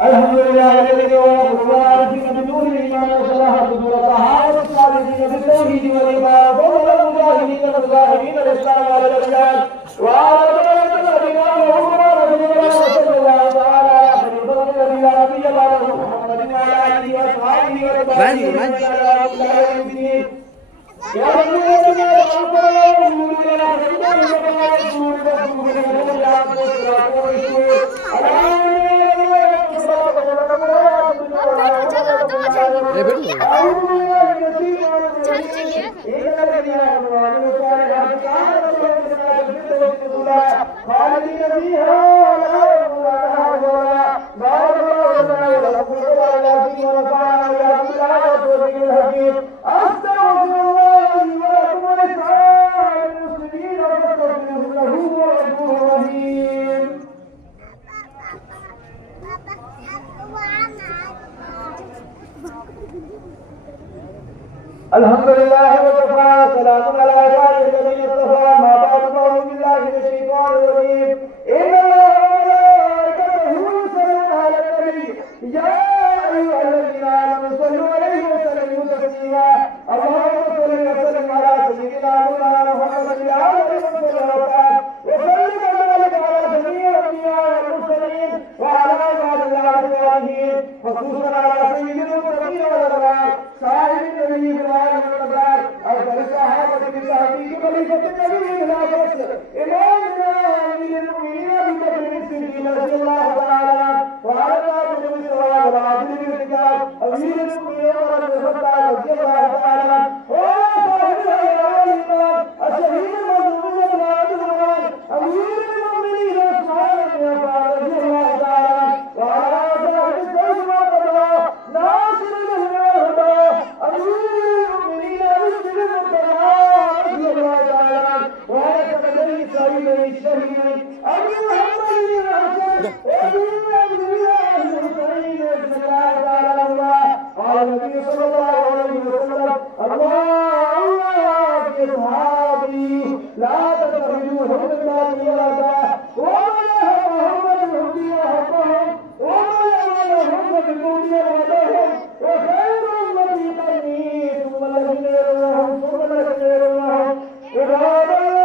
الحمد لله الذي وافق العارفين بنور الايمان وصلاح الصدور وطهاره الصالحين بالتوحيد والايمان فضل المجاهدين المظاهرين الاسلام على الرجال وعلى الذين امنوا صلى الله تعالى على خير الذي لا نبي بعده محمد وعلى اله واصحابه واتباعه يا رب خالدين فيها الحمد لله وكفى سلام على عباده الذين اصطفى ما بعد فاعوذ بالله من الشيطان الرجيم ان الله وملائكته يصلون على النبي يا ايها الذين امنوا صلوا عليه وسلموا تسليما اللهم صل وسلم على سيدنا مولانا محمد العالم والصلوات وسلم وبارك على جميع الانبياء والمرسلين وعلى عباد الله الصالحين خصوصا على سيد المتقين والابرار صاحب النبي بتحقيق خليفة النبي الأعظم إمامنا أمير المؤمنين أبي بكر الصديق رضي الله تعالى عنه وعلى آله الصلاة والعدل بالكتاب أمير المؤمنين عمر بن الخطاب رضي الله تعالى عنه وصاحب الإمام الشهيد المظلوم عبد الرحمن أمير المؤمنين عثمان بن عفان رضي الله تعالى عنه وعلى آله السيد والقضاء ناصر الهدى والهدى أمير المؤمنين مسلم سيدنا الشهيد أبي محمد بن حسن وأبي عبد الله الحسين بن الله قال النبي صلى الله عليه وسلم الله في أصحابي لا تتخذوا هم الناس ولدا ومن أهمهم بالهدي وحبهم ومن أهمهم بالهدي وحبهم وخير الذي قرني ثم الذين يلونهم ثم الذين يلونهم عباد الله